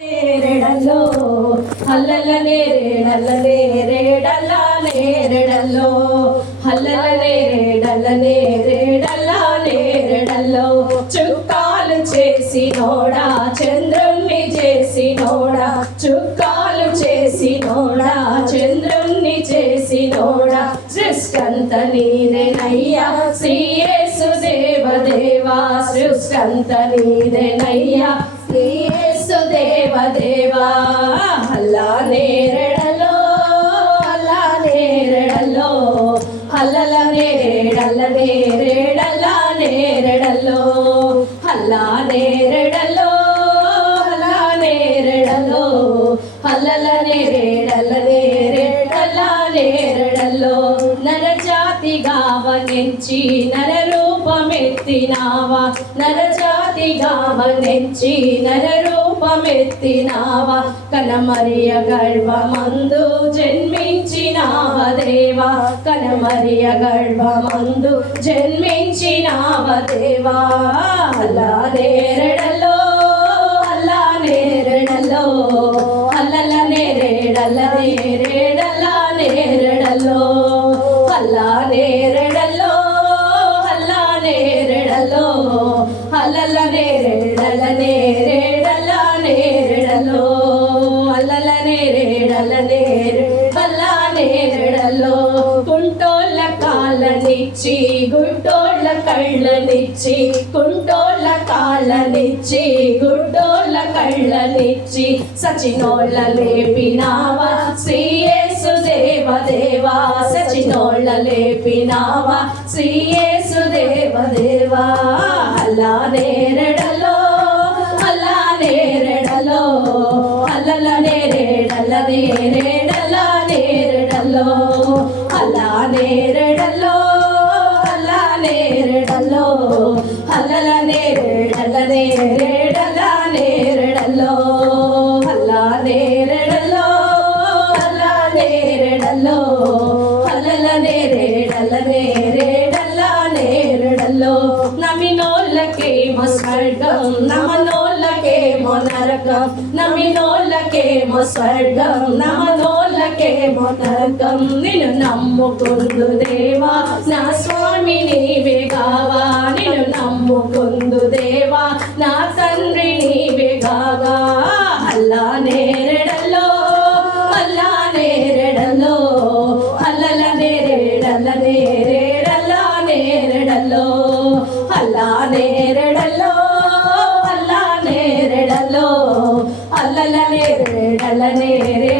నేరెడలో హల్లల నేరెడల నేరెడల నేరెడలో హల్లల నేరెడల నేరెడల నేరెడలో చుక్కాలు చేసినోడా చంద్రుణ్ణి చేసినోడా చుక్కాలు చేసినోడా చంద్రుణ్ణి చేసినోడా సృష్టంత నీదేనయ్యా శ్రీ యేసు దేవదేవా సృష్టంత నీదేనయ్యా శ్రీ యేసు దేవదేవా హల్లా నేరెడలో హల్లా నేరెడలో హల్లల నేరెడల నేరెడల నేరెడలో హల్లా నేరెడలో హల్లా నేరెడలో హల్లల నేరెడల నేరెడల నేరెడలో నరజాతిగా వనించి నరరూపమెత్తినావా నరజాతిగా వనించి నరరూపమెత్తినావా కనమరియ గర్భమందు జన్మించినావ దేవా కనమరియ గర్భమందు జన్మించినావ దేవా అల్లా నేరెడలో అల్లా నేరెడలో అల్లల నేరెడల నేరెడల నేరెడలో అల్లా నేరెడలో అల్లా నేరెడలో అల్లల నేరెడల నేరెడల నేరెడలో అల్లల నేరెడల నేరెడల నేరెడలో కుంటోళ్ళ కాళ్ళనిచ్చి గుడ్డోళ్ళ కళ్ళనిచ్చి కుంటోళ్ళ కాళ్ళనిచ్చి గుడ్డోళ్ళ కళ్ళనిచ్చి సచినోళ్ళ లేపినావా శ్రీ యేసు దేవదేవా సచినోళ్ళ లేపినావా శ్రీ యేసు దేవదేవా అల్లా నేరెడలో అల్లా నేరెడలో అల్లల నేరెడల నేరెడల నేరెడలో అల్లా నేరెడలో అల్లా నేరెడలో అల్లల నేరెడల నేరెడల నేరెడలో అల్లా నేరెడలో అల్లా నేరెడలో అల్లల నేరెడల నేరెడల నేరెడలో నమినోళ్ళకేమో స్వర్గం నమనోళ్ళకేమో నరకం నమినోళ్ళకేమో స్వర్గం నమనోళ్ళకేమో నరకం నిన్ను నమ్ముకుందు దేవా నా స్వామి నీవే కావా నిన్ను నమ్ముకుందు దేవా నా తండ్రి నీవే కాగా అల్లా నేరెడలో అల్లా నేరెడలో అల్లల నేరెడల నేరెడల నేరెడలో అల్లా నేరెడలో అల్లా నేరెడలో అల్లల నేరెడల నేరె